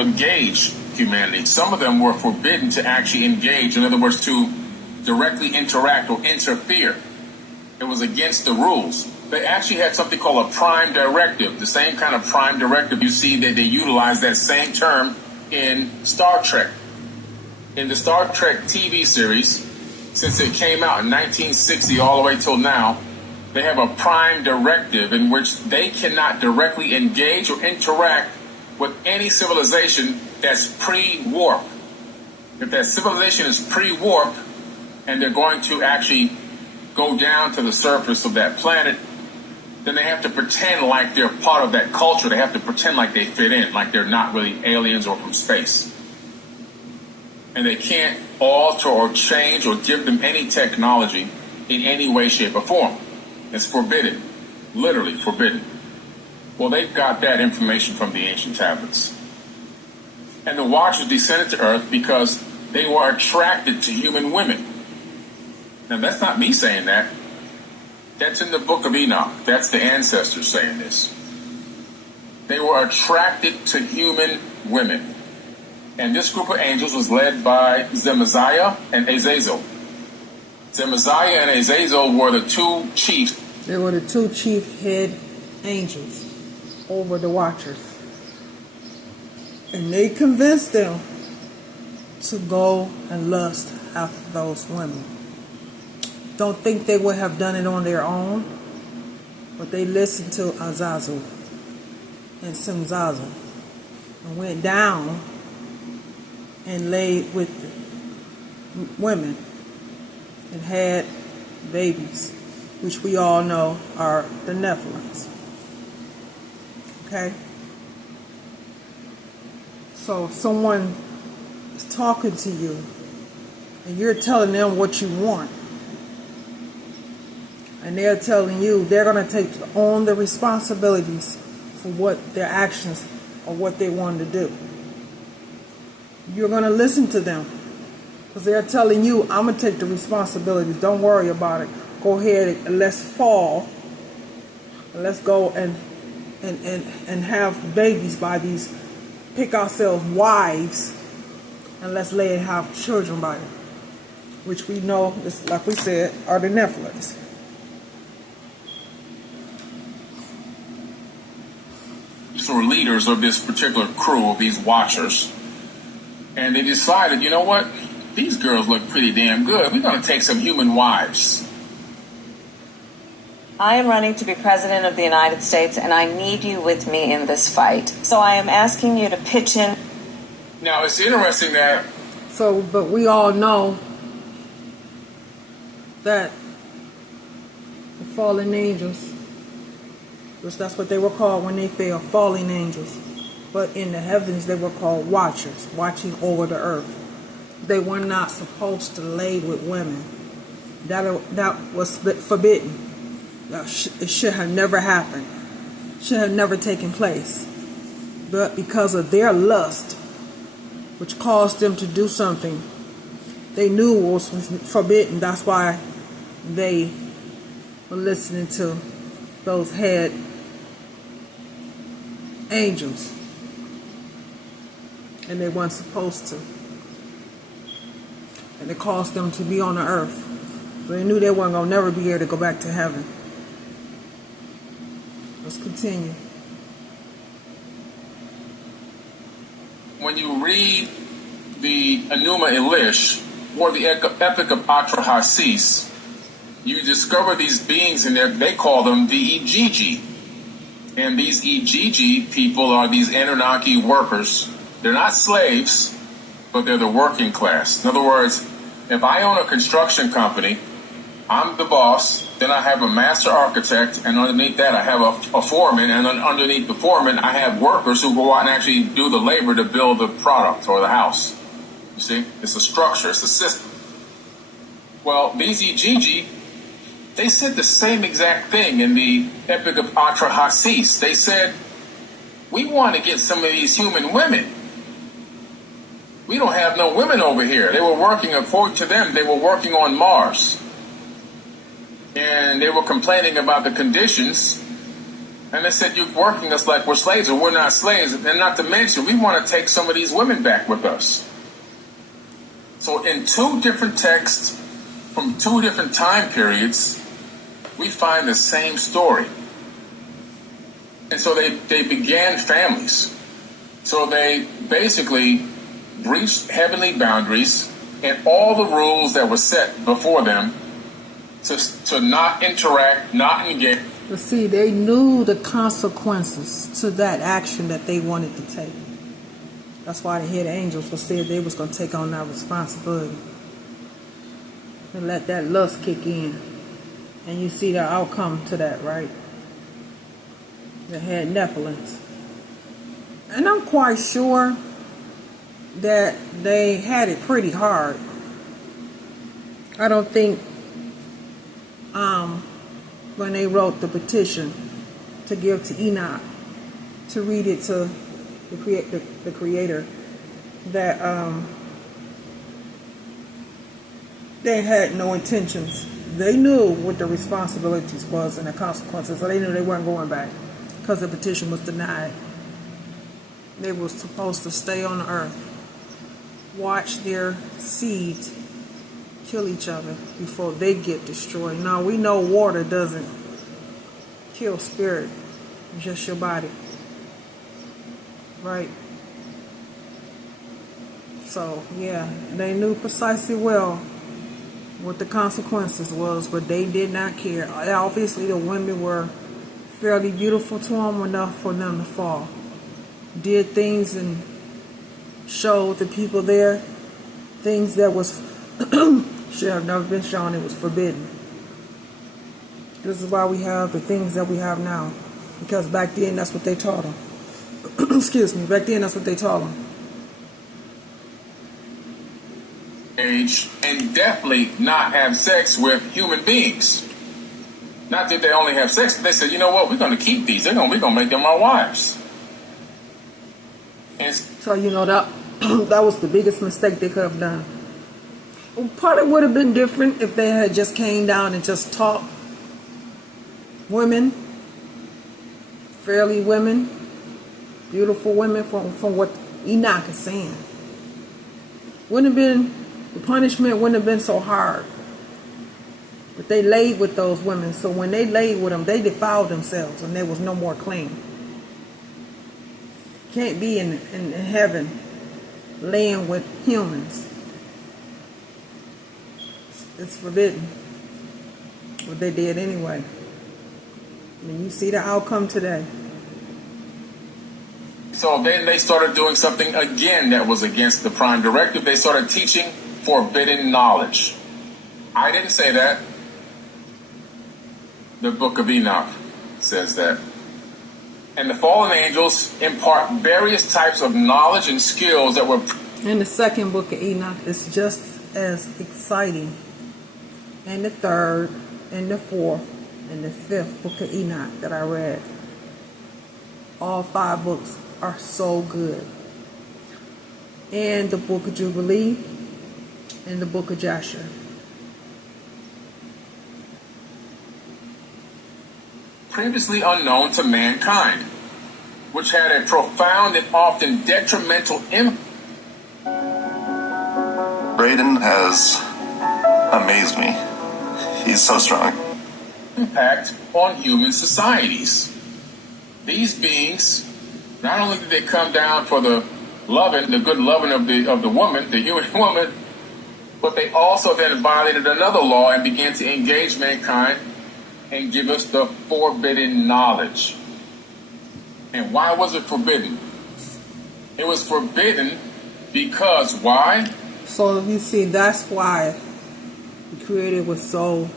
engage humanity. Some of them were forbidden to actually engage. In other words, to directly interact or interfere. It was against the rules. They actually had something called a prime directive, the same kind of prime directive you see that they utilize that same term in Star Trek. In the Star Trek TV series, since it came out in 1960 all the way till now, they have a prime directive in which they cannot directly engage or interact with any civilization that's pre-warp. If that civilization is pre-warp and they're going to actually go down to the surface of that planet, then they have to pretend like they're part of that culture. They have to pretend like they fit in, like they're not really aliens or from space. And they can't alter or change or give them any technology in any way, shape, or form. It's forbidden. Literally forbidden. Well, they've got that information from the ancient tablets. And the Watchers descended to Earth because they were attracted to human women. Now, that's not me saying that. That's in the book of Enoch. That's the ancestors saying this. They were attracted to human women. And this group of angels was led by Zemaziah and Azazel. Zemaziah and Azazel were the two chiefs. They were the two chief head angels over the Watchers. And they convinced them to go and lust after those women. Don't think they would have done it on their own, but they listened to Azazel and Simzazel and went down and laid with the women and had babies, which we all know are the Nephilims. Okay? So if someone is talking to you and you're telling them what you want, and they're telling you they're going to take on the responsibilities for what their actions or what they want to do, you're going to listen to them because they're telling you, I'm going to take the responsibilities. Don't worry about it. Go ahead and let's fall. And let's go and have babies by these, pick ourselves wives, and let's lay and have children by them, which we know, is, like we said, are the Nephilims. Were leaders of this particular crew of these Watchers, and they decided, you know what, these girls look pretty damn good. We're going to take some human wives. I am running to be president of the United States, and I need you with me in this fight. So I am asking you to pitch in. Now, it's interesting that... But we all know that the fallen angels, which that's what they were called when they fell, fallen angels. But in the heavens, they were called watchers, watching over the earth. They were not supposed to lay with women. That was forbidden. It should have never happened. Should have never taken place. But because of their lust, which caused them to do something they knew was forbidden, that's why they were listening to those head angels, and they weren't supposed to, and it caused them to be on the earth. So they knew they weren't going to never be able to go back to heaven. Let's continue. When you read the Enuma Elish or the Epic of Atrahasis, you discover these beings in there. They call them the Ijiji. And these Ijiji people are these Anunnaki workers. They're not slaves, but they're the working class. In other words, if I own a construction company, I'm the boss, then I have a master architect, and underneath that I have a foreman, and then underneath the foreman I have workers who go out and actually do the labor to build the product or the house. You see? It's a structure, it's a system. Well, these Ijiji, they said the same exact thing in the Epic of Atrahasis. They said, we want to get some of these human women. We don't have no women over here. They were working, according to them, they were working on Mars. And they were complaining about the conditions And they said, you're working us like we're slaves, and we're not slaves. And not to mention, we want to take some of these women back with us. So in two different texts from two different time periods, we find the same story. And so they began families. So they basically breached heavenly boundaries and all the rules that were set before them to not interact, not engage. But see, they knew the consequences to that action that they wanted to take. That's why the head angels said they was going to take on that responsibility and let that lust kick in. And you see the outcome to that, right? They had Nephilims. And I'm quite sure that they had it pretty hard. I don't think when they wrote the petition to give to Enoch, to read it to the Creator, that they had no intentions. They knew what the responsibilities was and the consequences, so they knew they weren't going back because the petition was denied. They were supposed to stay on the earth, watch their seed kill each other before they get destroyed. Now, we know water doesn't kill spirit, it's just your body. Right? So, yeah, they knew precisely well what the consequences was, but they did not care. Obviously, the women were fairly beautiful to them, enough for them to fall. Did things and showed the people there things that was should have never been shown. It was forbidden. This is why we have the things that we have now, because back then that's what they taught them. Excuse me. Back then that's what they taught them. And definitely not have sex with human beings. Not that they only have sex, but they said, you know what, we're going to keep these. We're going to make them our wives. And so, you know, that was the biggest mistake they could have done. Part of it would have been different if they had just came down and just taught women, fairly women, beautiful women, from what Enoch is saying. Wouldn't have been, the punishment wouldn't have been so hard. But they laid with those women, so when they laid with them, they defiled themselves and there was no more clean. Can't be in heaven laying with humans. It's forbidden. But they did anyway. And you see the outcome today. So then they started doing something again that was against the prime directive. They started teaching forbidden knowledge. I didn't say that. The book of Enoch says that. And the fallen angels impart various types of knowledge and skills that were... In the second book of Enoch, it's just as exciting. And the third, and the fourth, and the fifth book of Enoch that I read. All 5 books are so good. And the book of Jubilee, and the book of Joshua. Previously unknown to mankind, which had a profound and often detrimental impact. Braden has amazed me. He's so strong. Impact on human societies. These beings, not only did they come down for the good loving of the woman, the human woman, but they also then violated another law and began to engage mankind and give us the forbidden knowledge. And why was it forbidden? It was forbidden because why? So you see, that's why the Creator was so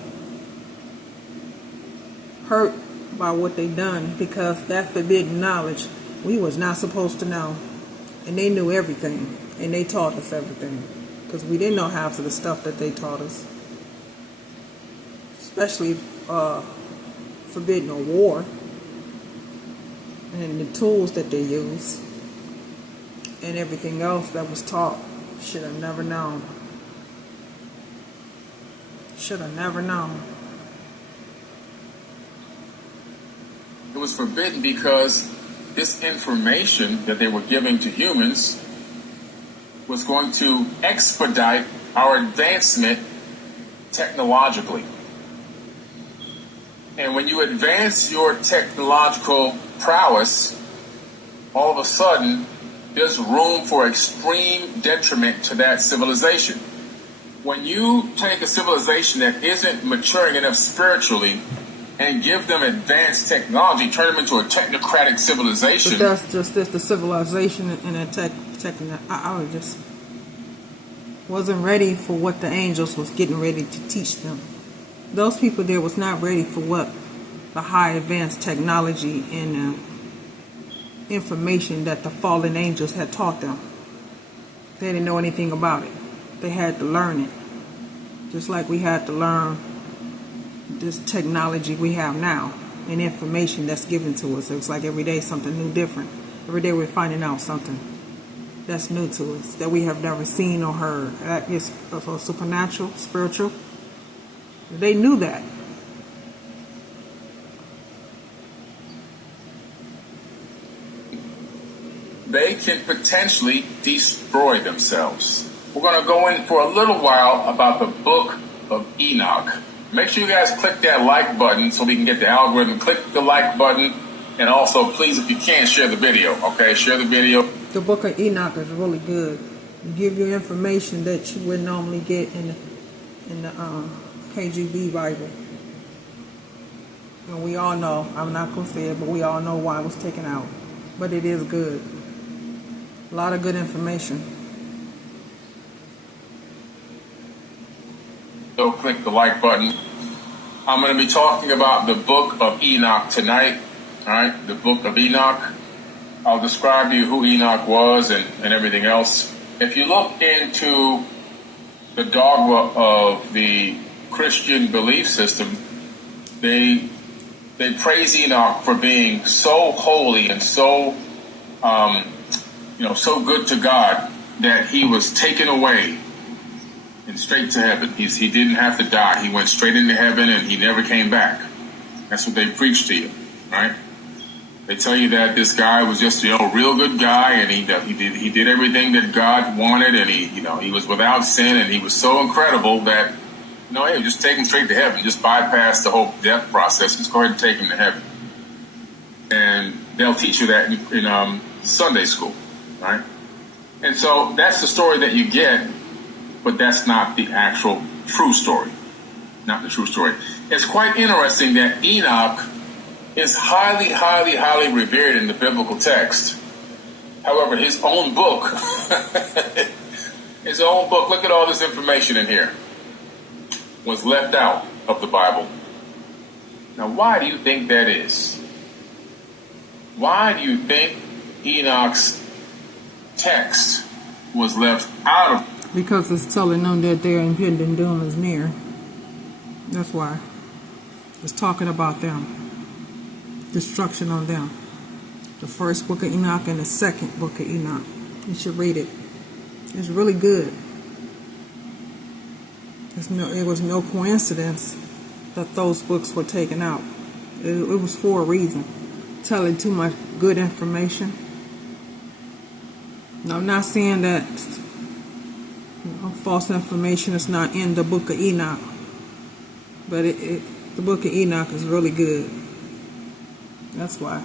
hurt by what they done, because that forbidden knowledge we was not supposed to know. And they knew everything, and they taught us everything, because we didn't know half of the stuff that they taught us, especially forbidden or war, and the tools that they use, and everything else that was taught. Should have never known. Should have never known. It was forbidden because this information that they were giving to humans was going to expedite our advancement technologically. And when you advance your technological prowess, all of a sudden, there's room for extreme detriment to that civilization. When you take a civilization that isn't maturing enough spiritually and give them advanced technology, turn them into a technocratic civilization. But that's just the civilization and the I just wasn't ready for what the angels was getting ready to teach them. Those people there was not ready for what the high advanced technology and information that the fallen angels had taught them. They didn't know anything about it. They had to learn it. Just like we had to learn this technology we have now and information that's given to us. It's like every day something new, different. Every day we're finding out something that's new to us that we have never seen or heard. That is supernatural, spiritual. They knew that. They can potentially destroy themselves. We're going to go in for a little while about the book of Enoch. Make sure you guys click that like button so we can get the algorithm. Click the like button, and also, please, if you can, share the video. Okay, share the video. The book of Enoch is really good. It give you information that you wouldn't normally get in the KJV Bible. And we all know, I'm not going to say it, but we all know why it was taken out. But it is good. A lot of good information. So click the like button. I'm going to be talking about the book of Enoch tonight. All right, the book of Enoch. I'll describe to you who Enoch was and everything else. If you look into the dogma of the Christian belief system, they praise Enoch for being so holy and so so good to God that he was taken away and straight to heaven. He didn't have to die. He went straight into heaven and he never came back. That's what they preach to you, right? They tell you that this guy was just a real good guy and he did everything that God wanted, and he was without sin, and he was so incredible that hey, just take him straight to heaven. Just bypass the whole death process. Just go ahead and take him to heaven. And they'll teach you that in Sunday school, right? And so that's the story that you get, but that's not the actual true story. Not the true story. It's quite interesting that Enoch is highly, highly, highly revered in the biblical text. However, his own book, look at all this information in here, was left out of the Bible. Now, why do you think that is? Why do you think Enoch's text was left out of? Because it's telling them that their impending doom is near. That's why. It's talking about them. Destruction on them. The first book of Enoch and the second book of Enoch. You should read it. It's really good. It was no coincidence that those books were taken out. It was for a reason. Telling too much good information. Now, I'm not saying that false information is not in the book of Enoch, but the book of Enoch is really good. That's why.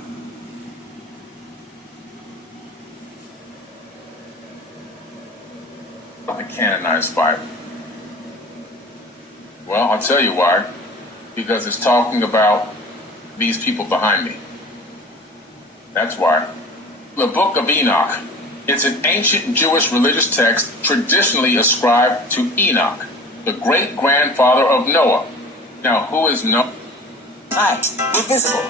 The canonized Bible. Well, I'll tell you why. Because it's talking about these people behind me. That's why. The book of Enoch. It's an ancient Jewish religious text traditionally ascribed to Enoch, the great-grandfather of Noah. Now, who is Noah? Hi, we're Visible.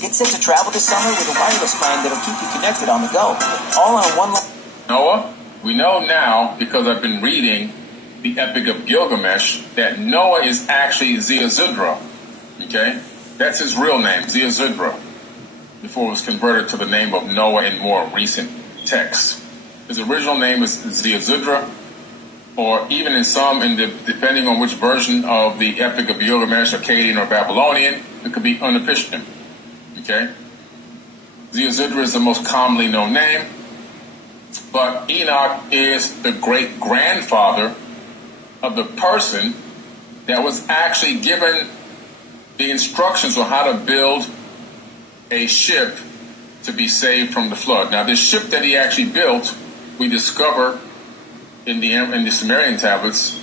Get set to travel this summer with a wireless plan that'll keep you connected on the go. All on one line. Noah? We know now, because I've been reading the Epic of Gilgamesh, that Noah is actually Ziusudra. Okay? That's his real name, Ziusudra, before it was converted to the name of Noah in more recent texts. His original name is Ziusudra, or even in some, depending on which version of the Epic of Gilgamesh, Akkadian or Babylonian, it could be Utnapishtim. Okay? Ziusudra is the most commonly known name, but Enoch is the great-grandfather of the person that was actually given the instructions on how to build a ship to be saved from the flood. Now, this ship that he actually built, we discover in the Sumerian tablets,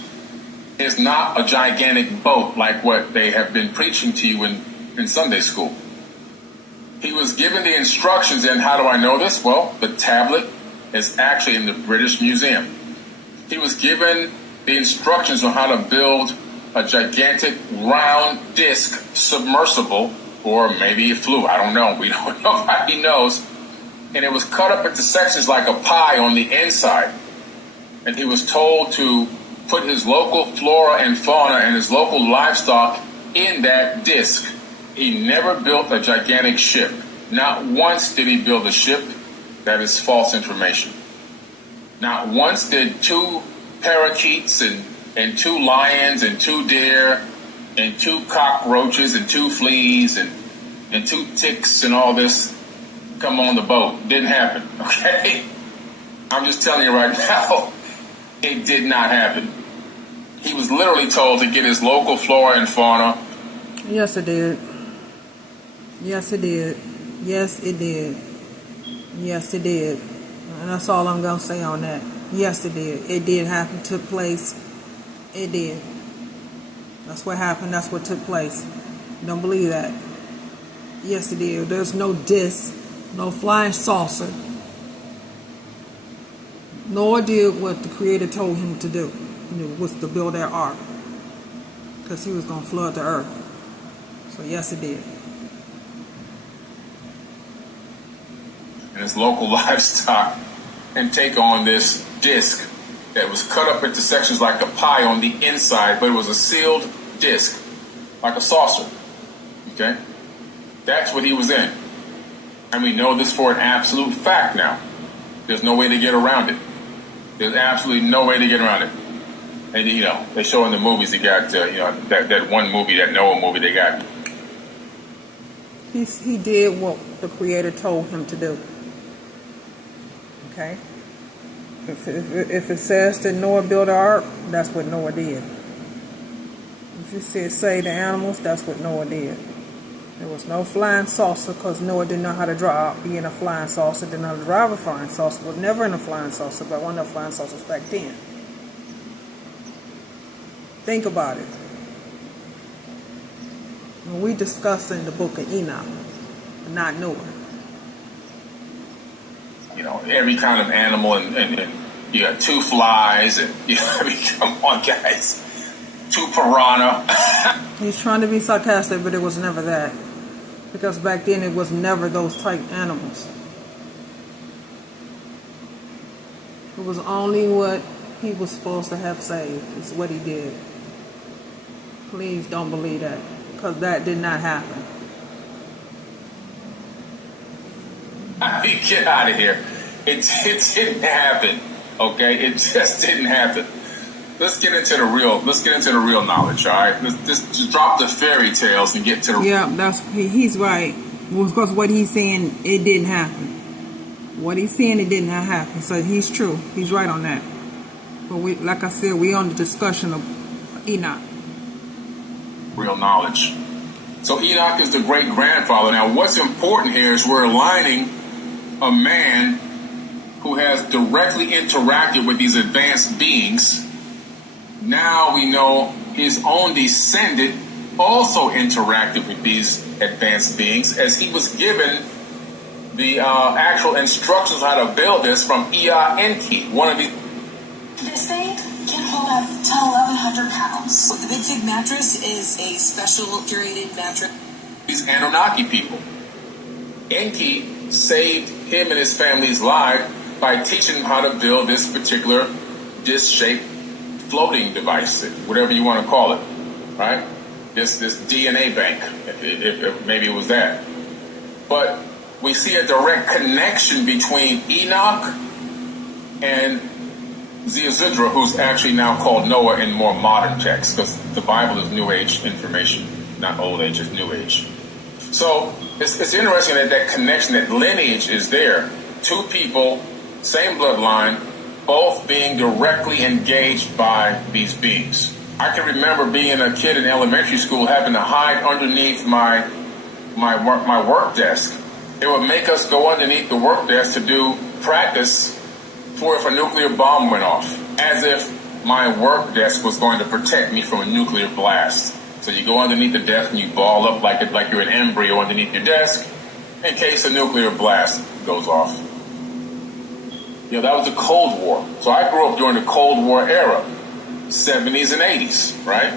is not a gigantic boat like what they have been preaching to you in Sunday school. He was given the instructions, and how do I know this? Well, the tablet is actually in the British Museum. He was given the instructions on how to build a gigantic round disc submersible, or maybe it flew. I don't know. We don't know. Nobody knows. And it was cut up into sections like a pie on the inside. And he was told to put his local flora and fauna and his local livestock in that disc. He never built a gigantic ship. Not once did he build a ship. That is false information. Not once did 2 parakeets and 2 lions and 2 deer and 2 cockroaches and 2 fleas and 2 ticks and all this come on the boat. Didn't happen, okay? I'm just telling you right now, it did not happen. He was literally told to get his local flora and fauna. Yes, it did. Yes, it did. Yes, it did. Yes, it did. And that's all I'm going to say on that. Yes, it did. It did happen. Took place. It did. That's what happened. That's what took place. Don't believe that. Yes, it did. There's no disc, no flying saucer. Noah did what the Creator told him to do. It was to build that ark. Because he was going to flood the earth. So yes, it did. And his local livestock and take on this disc that was cut up into sections like a pie on the inside, but it was a sealed disc, like a saucer. Okay? That's what he was in. And we know this for an absolute fact now. There's no way to get around it. There's absolutely no way to get around it. And, you know, they show in the movies, they got, that one movie, that Noah movie, they got. He did what the Creator told him to do. Okay? If it says that Noah built an ark, that's what Noah did. If it says save the animals, that's what Noah did. There was no flying saucer because Noah didn't know how to be in a flying saucer, didn't know how to drive a flying saucer, was never in a flying saucer, but one of the flying saucers back then. Think about it. When we discussing the book of Enoch, not Noah. You know, every kind of animal, and you got 2 flies, and I mean, come on, guys, 2 piranha. He's trying to be sarcastic, but it was never that. Because back then it was never those type animals. It was only what he was supposed to have saved. Is what he did. Please don't believe that. Because that did not happen. I mean, get out of here. It didn't happen. Okay? It just didn't happen. Let's get into the real knowledge, all right? Let's just drop the fairy tales and get to the... Yeah, he's right. Because what he's saying, it didn't happen. What he's saying, it did not happen. So he's true. He's right on that. But like I said, we're on the discussion of Enoch. Real knowledge. So Enoch is the great-grandfather. Now, what's important here is we're aligning a man who has directly interacted with these advanced beings. Now we know his own descendant also interacted with these advanced beings, as he was given the actual instructions how to build this from Enki, one of the... This thing can hold up to 1,100 pounds. The Big Fig mattress is a special curated mattress. These Anunnaki people. Enki saved him and his family's life by teaching him how to build this particular disc-shaped floating device, whatever you want to call it, right? This DNA bank, if maybe it was that. But we see a direct connection between Enoch and Ziusudra, who's actually now called Noah in more modern texts, because the Bible is New Age information, not Old Age, it's New Age. So it's interesting that that connection, that lineage is there. Two people, same bloodline, both being directly engaged by these beings. I can remember being a kid in elementary school having to hide underneath my work desk. They would make us go underneath the work desk to do practice for if a nuclear bomb went off, as if my work desk was going to protect me from a nuclear blast. So you go underneath the desk and you ball up like you're an embryo underneath your desk in case a nuclear blast goes off. You know, that was the Cold War. So I grew up during the Cold War era, 70s and 80s, right?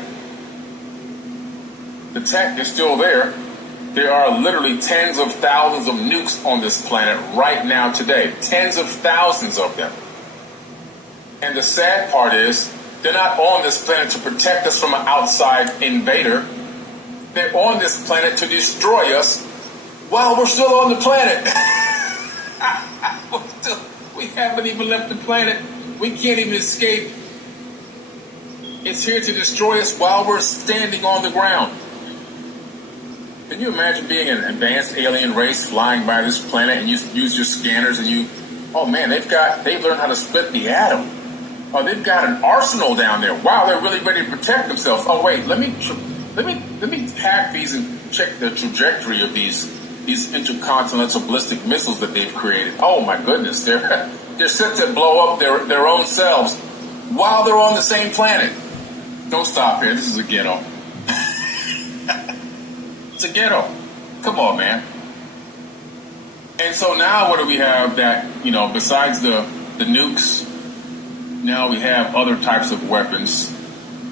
The tech is still there. There are literally tens of thousands of nukes on this planet right now today. Tens of thousands of them. And the sad part is, they're not on this planet to protect us from an outside invader. They're on this planet to destroy us while we're still on the planet. We haven't even left the planet. We can't even escape. It's here to destroy us while we're standing on the ground. Can you imagine being an advanced alien race flying by this planet and you use your scanners and you, oh man, they've learned how to split the atom. Oh, they've got an arsenal down there. Wow, they're really ready to protect themselves. Oh wait, let me hack these and check the trajectory of these intercontinental ballistic missiles that they've created. Oh my goodness, they're set to blow up their own selves while they're on the same planet. Don't stop here. This is a ghetto. It's a ghetto. Come on, man. And so now what do we have that, besides the nukes, now we have other types of weapons,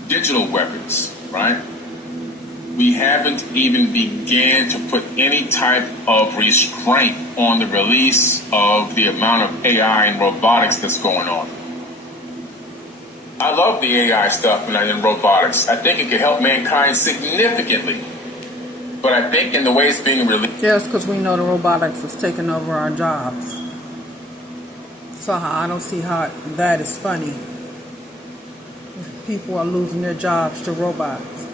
digital weapons, right? We haven't even began to put any type of restraint on the release of the amount of AI and robotics that's going on. I love the AI stuff and robotics. I think it could help mankind significantly. But I think in the way it's being released... Just because we know the robotics is taking over our jobs. So I don't see how that is funny. People are losing their jobs to robots.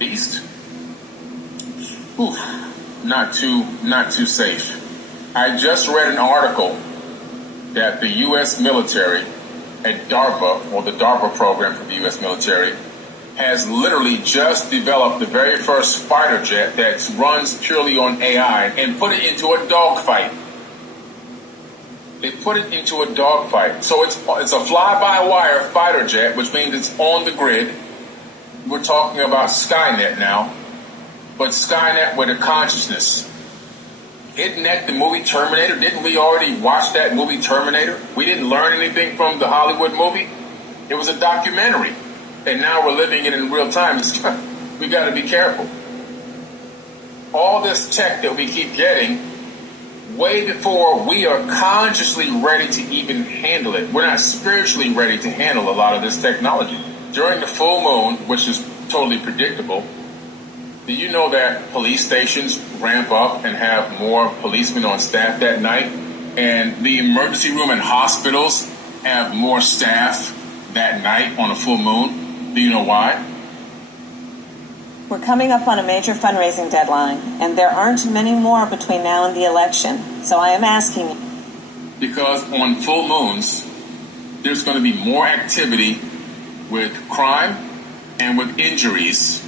Beast? Oof, not too safe. I just read an article that the U.S. military at DARPA, or the DARPA program for the U.S. military, has literally just developed the very first fighter jet that runs purely on AI and put it into a dogfight. They put it into a dogfight. So it's a fly-by-wire fighter jet, which means it's on the grid. We're talking about Skynet now, but Skynet with a consciousness. Isn't that the movie Terminator? Didn't we already watch that movie Terminator? We didn't learn anything from the Hollywood movie. It was a documentary. And now we're living it in real time. We got to be careful. All this tech that we keep getting, way before we are consciously ready to even handle it. We're not spiritually ready to handle a lot of this technology. During the full moon, which is totally predictable, do you know that police stations ramp up and have more policemen on staff that night? And the emergency room and hospitals have more staff that night on a full moon? Do you know why? We're coming up on a major fundraising deadline, and there aren't many more between now and the election. So I am asking you. Because on full moons, there's going to be more activity with crime and with injuries,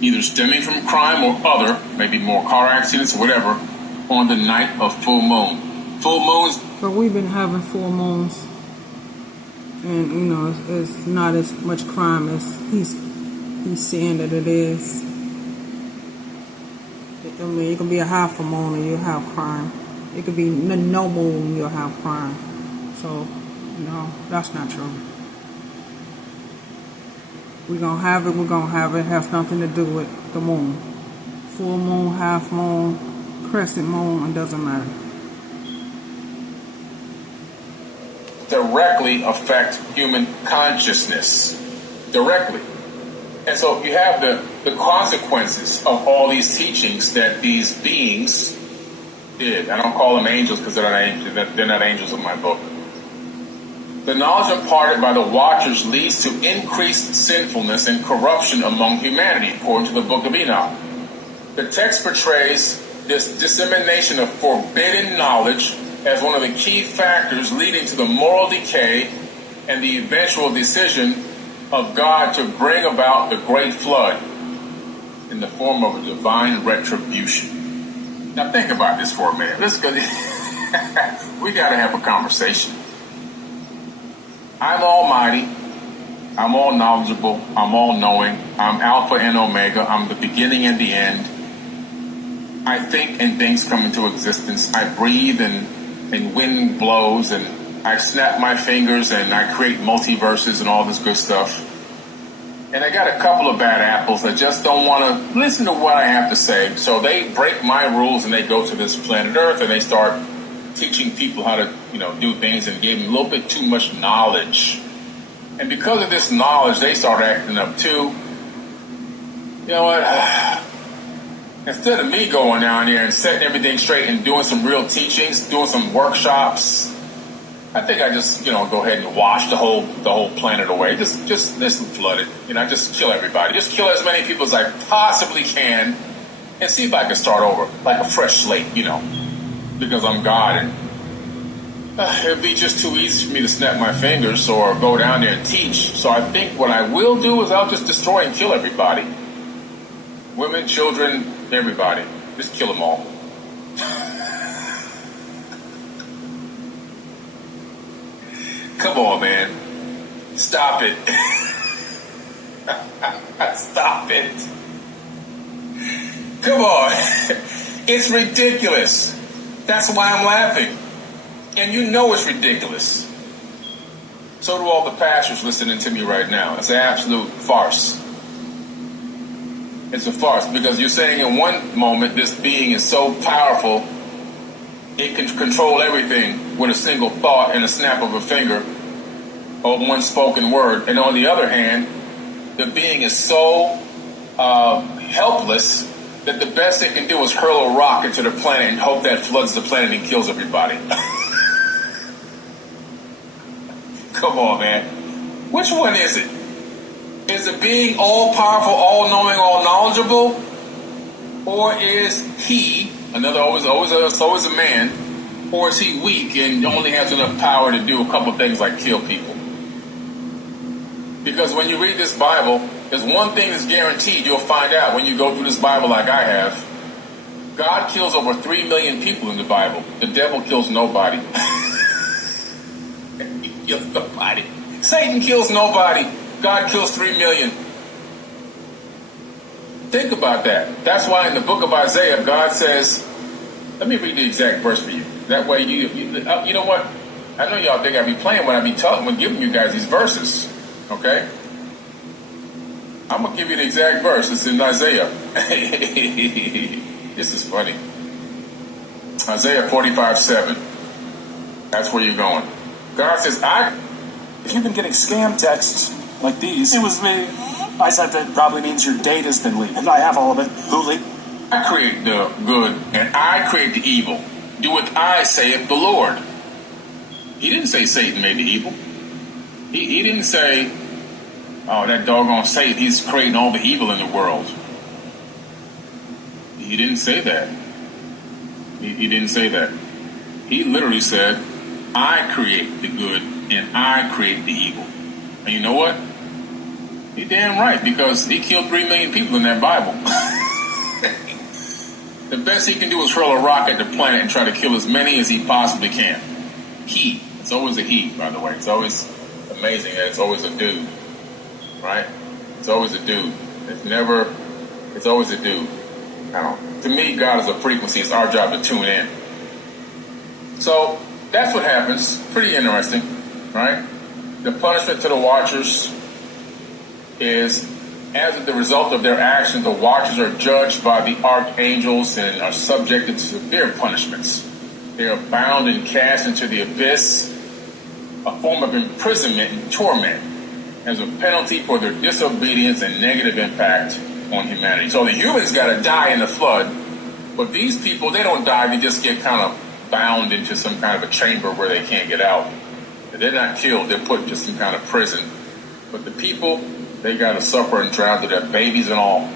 either stemming from crime or other, maybe more car accidents or whatever, on the night of full moon. Full moons. But we've been having full moons. And, it's not as much crime as he's saying that it is. I mean, it could be a half a moon and you'll have crime. It could be no moon, you'll have crime. So, no, that's not true. We're going to have it, It has nothing to do with the moon. Full moon, half moon, crescent moon, it doesn't matter. Directly affect human consciousness. Directly. And so you have the consequences of all these teachings that these beings did. I don't call them angels because they're not angels in my book. The knowledge imparted by the watchers leads to increased sinfulness and corruption among humanity, according to the book of Enoch. The text portrays this dissemination of forbidden knowledge as one of the key factors leading to the moral decay and the eventual decision of God to bring about the great flood in the form of a divine retribution. Now think about this for a minute. We got to have a conversation. I'm almighty. I'm all knowledgeable. I'm all knowing. I'm Alpha and Omega. I'm the beginning and the end. I think and things come into existence. I breathe and wind blows and I snap my fingers and I create multiverses and all this good stuff. And I got a couple of bad apples that just don't want to listen to what I have to say. So they break my rules and they go to this planet Earth and they start teaching people how to, do things and gave them a little bit too much knowledge. And because of this knowledge, they start acting up too. You know what? Instead of me going down there and setting everything straight and doing some real teachings, doing some workshops, I think I just, go ahead and wash the whole planet away. Just flood it. Just kill everybody. Just kill as many people as I possibly can and see if I can start over like a fresh slate, because I'm God and it'd be just too easy for me to snap my fingers or go down there and teach. So I think what I will do is I'll just destroy and kill everybody. Women, children, everybody. Just kill them all. Come on, man. Stop it. Stop it. Come on. It's ridiculous. That's why I'm laughing. And it's ridiculous. So do all the pastors listening to me right now. It's an absolute farce. It's a farce because you're saying in one moment this being is so powerful it can control everything with a single thought and a snap of a finger or one spoken word. And on the other hand, the being is so helpless that the best it can do is hurl a rock into the planet and hope that floods the planet and kills everybody. Come on, man. Which one is it? Is the being all-powerful, all-knowing, all-knowledgeable? Or is he, always a man, or is he weak and only has enough power to do a couple things like kill people? Because when you read this Bible, there's one thing that's guaranteed you'll find out when you go through this Bible like I have. God kills over 3 million people in the Bible. The devil kills nobody. He kills nobody. Satan kills nobody. God kills 3 million. Think about that. That's why in the book of Isaiah, God says, let me read the exact verse for you. That way you know what? I know y'all think I be playing when I be talking, when giving you guys these verses. Okay? I'm going to give you the exact verse. It's in Isaiah. This is funny. Isaiah 45:7. That's where you're going. God says, if you've been getting scam texts like these, it was me. I said that probably means your data's been leaked. And I have all of it. Who leaked? I create the good and I create the evil. Do what I saith the Lord. He didn't say Satan made the evil. He didn't say, oh, that doggone Satan, he's creating all the evil in the world. He didn't say that. He didn't say that. He literally said, I create the good and I create the evil. And you know what? He's damn right, because he killed 3 million people in that Bible. The best he can do is hurl a rock at the planet and try to kill as many as he possibly can. He. It's always a he, by the way. It's always amazing that it's always a dude. Right? It's always a dude. It's always a dude. To me, God is a frequency. It's our job to tune in. So, that's what happens. Pretty interesting. Right? The punishment to the watchers is, as the result of their actions, the watchers are judged by the archangels and are subjected to severe punishments. They are bound and cast into the abyss, a form of imprisonment and torment, as a penalty for their disobedience and negative impact on humanity. So the humans got to die in the flood, but these people, they don't die. They just get kind of bound into some kind of a chamber where they can't get out. They're not killed, they're put into some kind of prison. But the people, they got to suffer and drown to death, babies and all.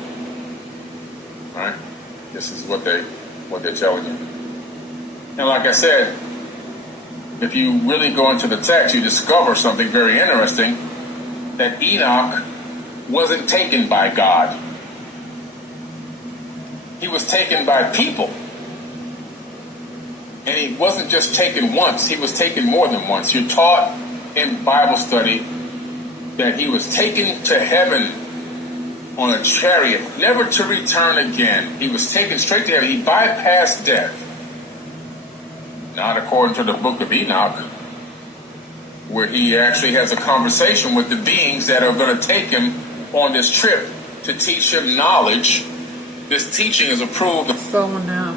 Right? This is what they're telling you. And like I said, if you really go into the text, you discover something very interesting, that Enoch wasn't taken by God. He was taken by people. And he wasn't just taken once, he was taken more than once. You're taught in Bible study that he was taken to heaven on a chariot, never to return again. He was taken straight to heaven. He bypassed death. Not according to the book of Enoch, where he actually has a conversation with the beings that are going to take him on this trip to teach him knowledge. This teaching is approved. So now,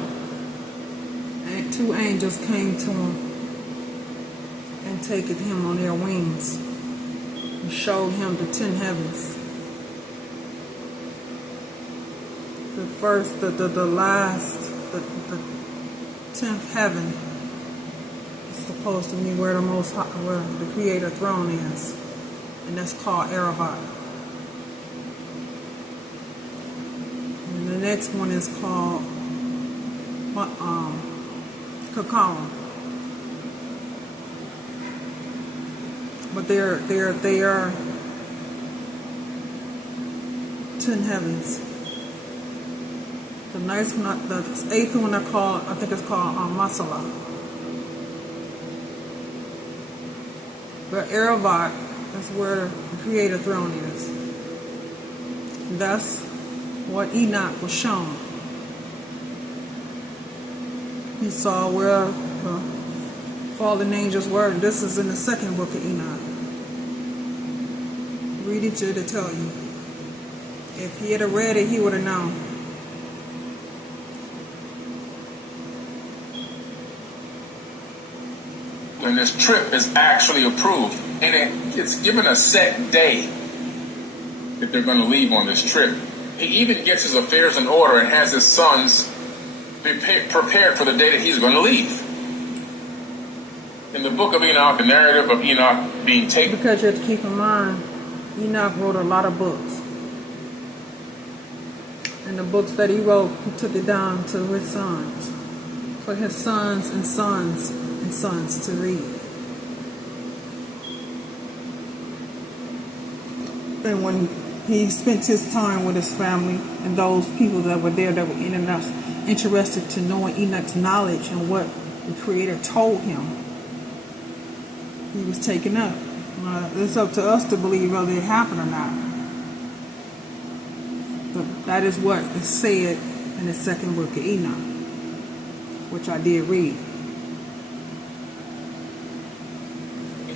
two angels came to him and taken him on their wings and showed him the 10 heavens. The first, the last, the 10th heaven is supposed to be where where the Creator throne is, and that's called Aravat. And the next one is called Kakara. But they are 10 heavens. The next one, the 8th one I think it's called Masala. But Aravat is where the Creator throne is. That's what Enoch was shown. He saw where the fallen angels were. This is in the second book of Enoch. Read it to tell you. If he had read it, he would have known. And this trip is actually approved, and it's given a set day that they're going to leave on this trip. He even gets his affairs in order and has his sons prepared for the day that he's going to leave. In the book of Enoch, the narrative of Enoch being taken. Because you have to keep in mind, Enoch wrote a lot of books. And the books that he wrote, he took it down to his sons. For his sons and sons and sons to read. And when he spent his time with his family and those people that were there that were interested to knowing Enoch's knowledge and what the Creator told him, he was taken up. It's up to us to believe whether it happened or not. But that is what is said in the second book of Enoch, which I did read.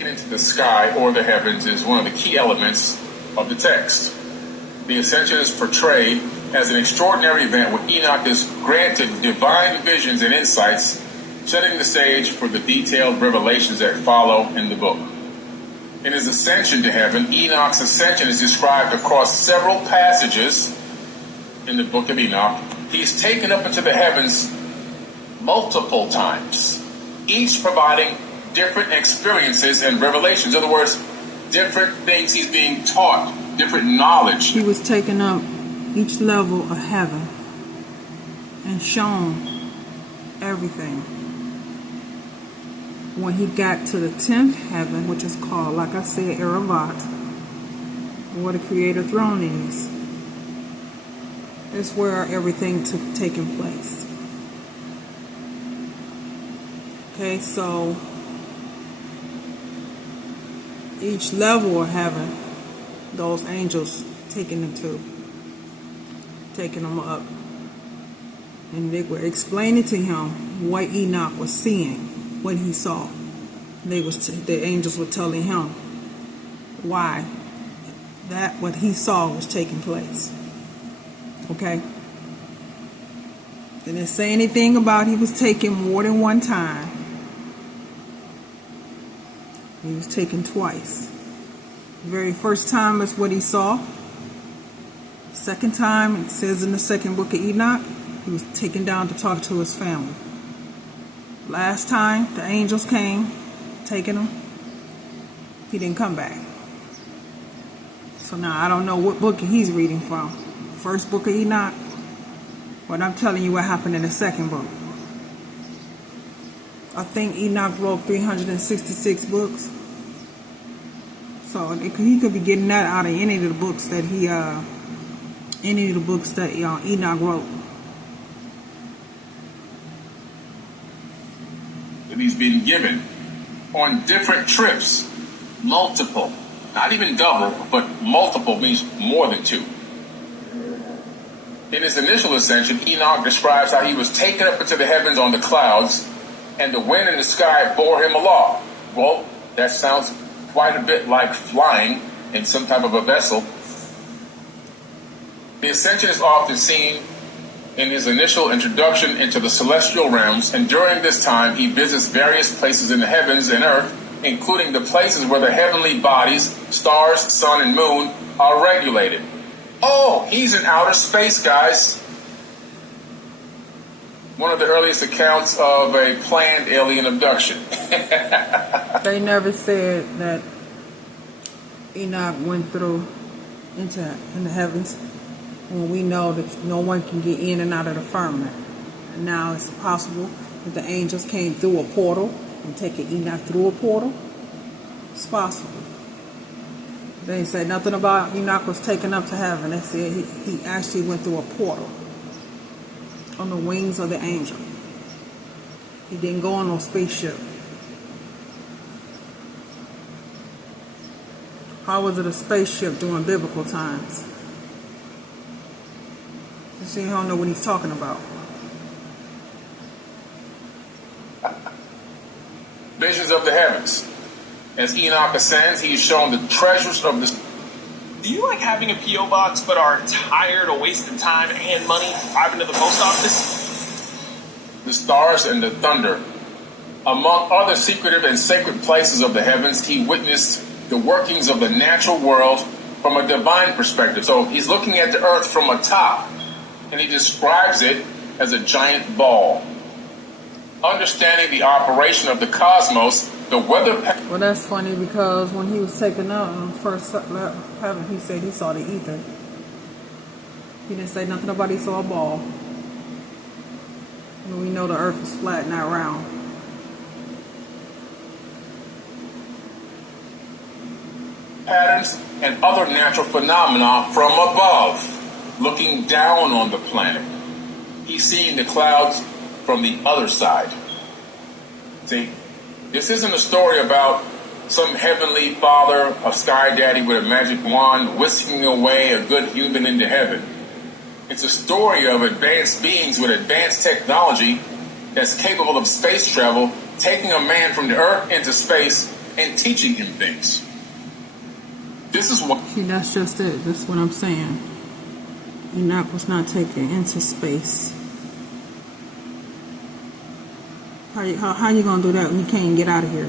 Into the sky or the heavens is one of the key elements of the text. The ascension is portrayed as an extraordinary event where Enoch is granted divine visions and insights, setting the stage for the detailed revelations that follow in the book. In his ascension to heaven, Enoch's ascension is described across several passages in the book of Enoch. He's taken up into the heavens multiple times, each providing different experiences and revelations. In other words, different things he's being taught, different knowledge. He was taken up each level of heaven and shown everything. When he got to the 10th heaven, which is called, like I said, Aravat, where the Creator throne is, it's where everything taking place. Okay, so each level of heaven, those angels taking them up. And they were explaining to him what Enoch was seeing, what he saw. The angels were telling him why what he saw was taking place. Okay? They didn't say anything about he was taken more than one time. He was taken twice. The very first time is what he saw. Second time, it says in the second book of Enoch, he was taken down to talk to his family. Last time, the angels came, taking him. He didn't come back. So now I don't know what book he's reading from. First book of Enoch. But I'm telling you what happened in the second book. I think Enoch wrote 366 books. So he could be getting that out of any of the books that Enoch wrote. That he's been given on different trips, multiple, not even double, but multiple means more than two. In his initial ascension, Enoch describes how he was taken up into the heavens on the clouds, and the wind in the sky bore him along. Well, that sounds quite a bit like flying in some type of a vessel. The ascension is often seen in his initial introduction into the celestial realms, and during this time he visits various places in the heavens and earth, including the places where the heavenly bodies, stars, sun, and moon are regulated. Oh, he's in outer space, guys. One of the earliest accounts of a planned alien abduction. They never said that Enoch went through in the heavens, when we know that no one can get in and out of the firmament. And now it's possible that the angels came through a portal and taking Enoch through a portal. It's possible. They didn't say nothing about Enoch was taken up to heaven. They said he actually went through a portal on the wings of the angel. He didn't go on no spaceship. How was it a spaceship during biblical times? You see, I don't know what he's talking about. Visions of the heavens. As Enoch ascends, he is shown the treasures of the... Do you like having a P.O. box but are tired of wasting time and money driving to the post office? The stars and the thunder. Among other secretive and sacred places of the heavens, he witnessed the workings of the natural world from a divine perspective. So he's looking at the earth from atop, and he describes it as a giant ball. Understanding the operation of the cosmos, the weather... Well, that's funny because when he was taken out on the first heaven, he said he saw the ether. He didn't say nothing about he saw a ball. And we know the earth is flat, not round. Patterns and other natural phenomena from above, looking down on the planet. He's seeing the clouds from the other side. See, this isn't a story about some heavenly father, a sky daddy with a magic wand whisking away a good human into heaven. It's a story of advanced beings with advanced technology that's capable of space travel, taking a man from the earth into space and teaching him things. This is what... See, that's just it. That's what I'm saying. Enoch was not taken into space. How you gonna do that when you can't get out of here?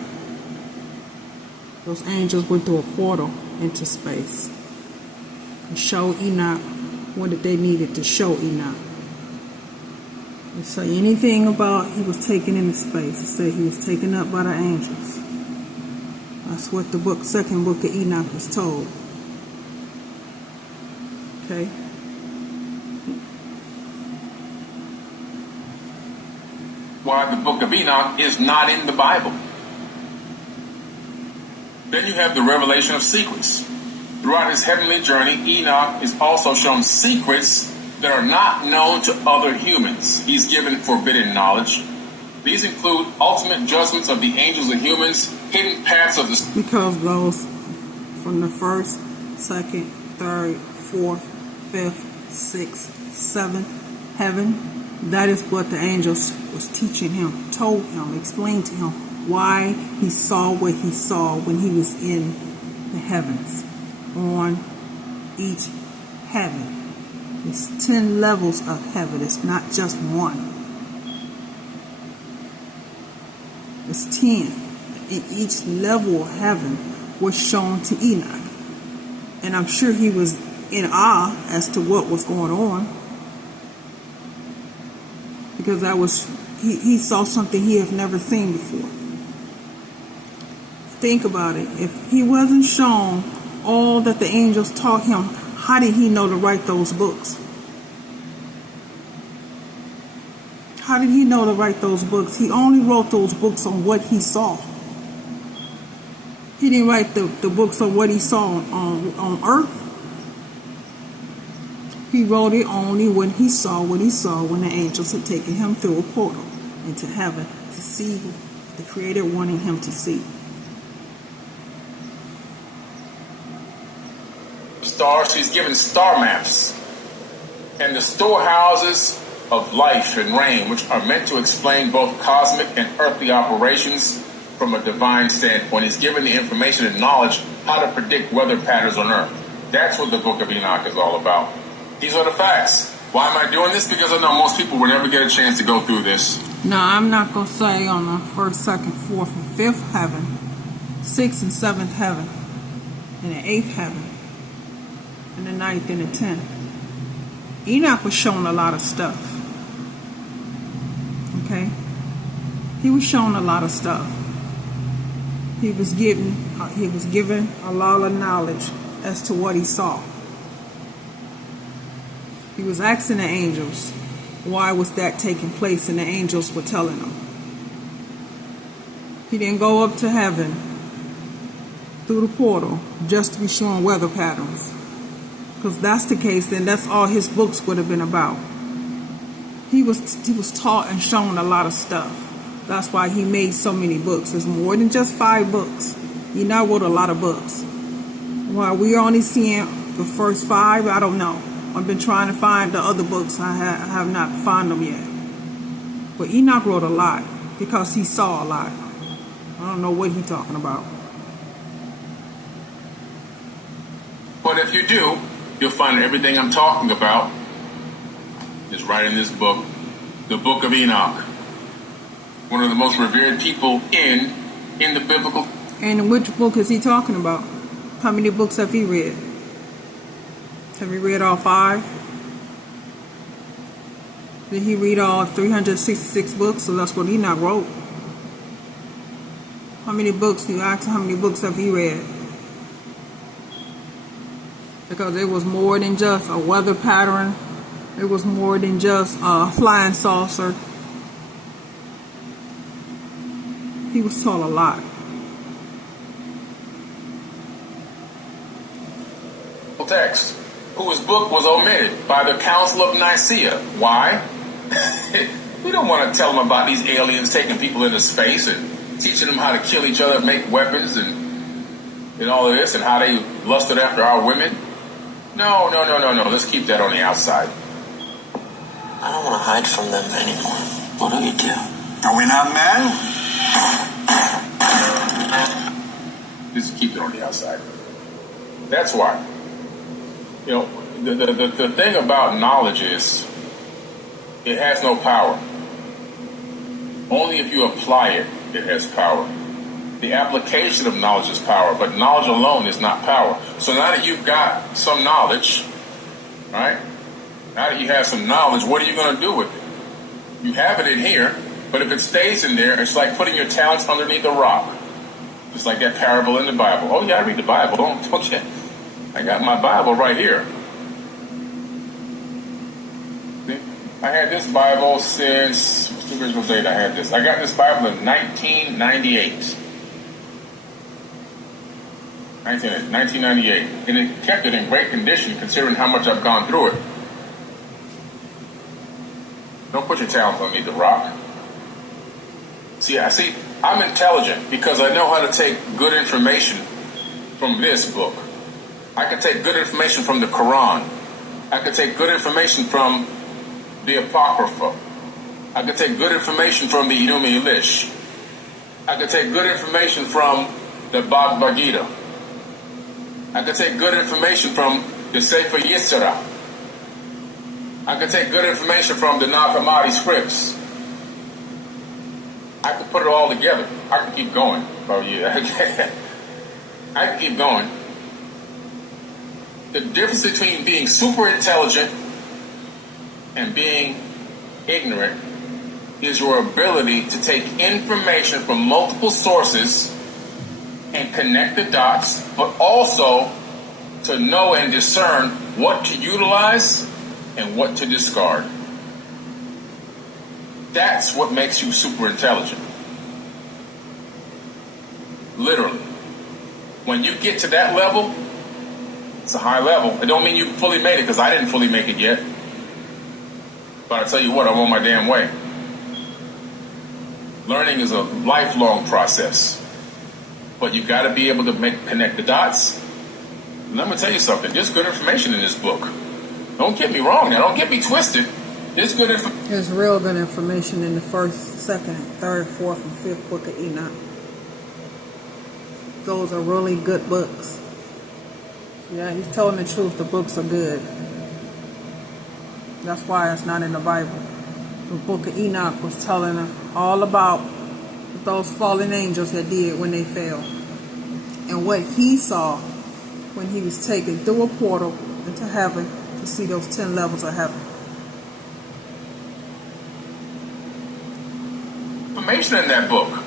Those angels went through a portal into space and showed Enoch what they needed to show Enoch. It say anything about he was taken into space. It said he was taken up by the angels. That's what the second book of Enoch was told. Okay. Why the book of Enoch is not in the Bible. Then you have the revelation of secrets. Throughout his heavenly journey, Enoch is also shown secrets that are not known to other humans. He's given forbidden knowledge. These include ultimate judgments of the angels and humans, hidden paths of the... Because those from the first, second, third, fourth, fifth, sixth, seventh heaven, that is what the angels was teaching him, told him, explained to him why he saw what he saw when he was in the heavens, on each heaven. It's 10 levels of heaven. It's not just one. It's 10. And each level of heaven was shown to Enoch. And I'm sure he was in awe as to what was going on. Because he saw something he had never seen before. Think about it. If he wasn't shown all that the angels taught him, how did he know to write those books? How did he know to write those books? He only wrote those books on what he saw. He didn't write the books on what he saw on earth. He wrote it only when he saw what he saw when the angels had taken him through a portal into heaven to see what the Creator wanting him to see. Stars, he's given star maps and the storehouses of life and rain, which are meant to explain both cosmic and earthly operations from a divine standpoint. He's given the information and knowledge how to predict weather patterns on earth. That's what the book of Enoch is all about. These are the facts. Why am I doing this? Because I know most people will never get a chance to go through this. No, I'm not going to say on the first, second, fourth, and fifth heaven, sixth and seventh heaven, and the eighth heaven, and the ninth and the 10th. Enoch was shown a lot of stuff. Okay? He was shown a lot of stuff. He was given a lot of knowledge as to what he saw. He was asking the angels, why was that taking place? And the angels were telling him. He didn't go up to heaven through the portal just to be showing weather patterns. Because if that's the case, then that's all his books would have been about. He was taught and shown a lot of stuff. That's why he made so many books. There's more than just 5 books. He now wrote a lot of books. While we're only seeing the first 5, I don't know. I've been trying to find the other books. I have not found them yet. But Enoch wrote a lot because he saw a lot. I don't know what he's talking about. But if you do, you'll find everything I'm talking about is right in this book, the Book of Enoch. One of the most revered people in the biblical. And which book is he talking about? How many books have he read? Have you read all 5? Did he read all 366 books? So that's what Enoch wrote. How many books, you ask how many books have he read? Because it was more than just a weather pattern. It was more than just a flying saucer. He was taught a lot. Text, whose book was omitted by the Council of Nicaea. Why? We don't want to tell them about these aliens taking people into space and teaching them how to kill each other, make weapons, and all of this, and how they lusted after our women. No. Let's keep that on the outside. I don't want to hide from them anymore. What do you do? Are we not men? Just keep it on the outside. That's why. You know, the thing about knowledge is it has no power. Only if you apply it, it has power. The application of knowledge is power, but knowledge alone is not power. So now that you've got some knowledge, right? Now that you have some knowledge, what are you going to do with it? You have it in here, but if it stays in there, it's like putting your talents underneath a rock. Just like that parable in the Bible. Oh yeah, I read the Bible. Don't get. I got my Bible right here. See? I had this Bible since, what's the original date I had this? I got this Bible in 1998. 1998. And it kept it in great condition considering how much I've gone through it. Don't put your talents underneath the rock. See, I'm intelligent because I know how to take good information from this book. I can take good information from the Quran. I can take good information from the Apocrypha. I can take good information from the Enuma Elish. I can take good information from the Bhagavad Gita. I can take good information from the Sefer Yetzirah. I can take good information from the Nag Hammadi scripts. I can put it all together. I can keep going. Oh yeah, I can keep going. The difference between being super intelligent and being ignorant is your ability to take information from multiple sources and connect the dots, but also to know and discern what to utilize and what to discard. That's what makes you super intelligent. Literally. When you get to that level, it's a high level. It don't mean you fully made it, because I didn't fully make it yet. But I tell you what, I'm on my damn way. Learning is a lifelong process. But you got to be able to connect the dots. And let me tell you something. There's good information in this book. Don't get me wrong now. Don't get me twisted. There's good information. There's real good information in the first, second, third, fourth, and fifth book of Enoch. Those are really good books. Yeah, he's telling the truth. The books are good. That's why it's not in the Bible. The book of Enoch was telling all about those fallen angels that did when they fell. And what he saw when he was taken through a portal into heaven to see those 10 levels of heaven. Information in that book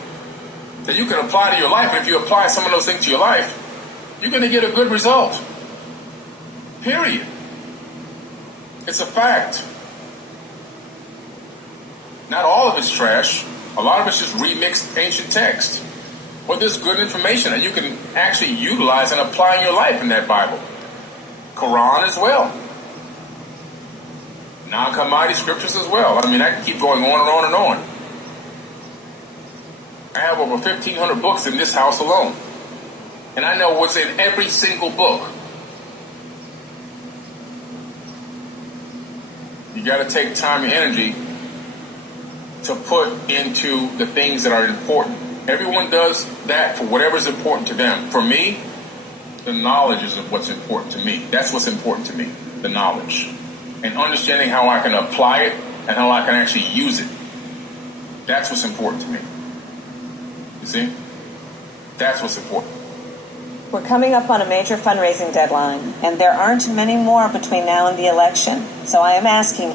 that you can apply to your life. And if you apply some of those things to your life, you're going to get a good result. Period. It's a fact. Not all of it's trash. A lot of it's just remixed ancient text. But there's good information that you can actually utilize and apply in your life in that Bible. Quran as well. Non-commodity scriptures as well. I mean, I can keep going on and on and on. I have over 1,500 books in this house alone. And I know what's in every single book. You got to take time and energy to put into the things that are important. Everyone does that for whatever's important to them. For me, the knowledge is of what's important to me. That's what's important to me, the knowledge. And understanding how I can apply it and how I can actually use it. That's what's important to me. You see? That's what's important. We're coming up on a major fundraising deadline, and there aren't many more between now and the election. So I am asking,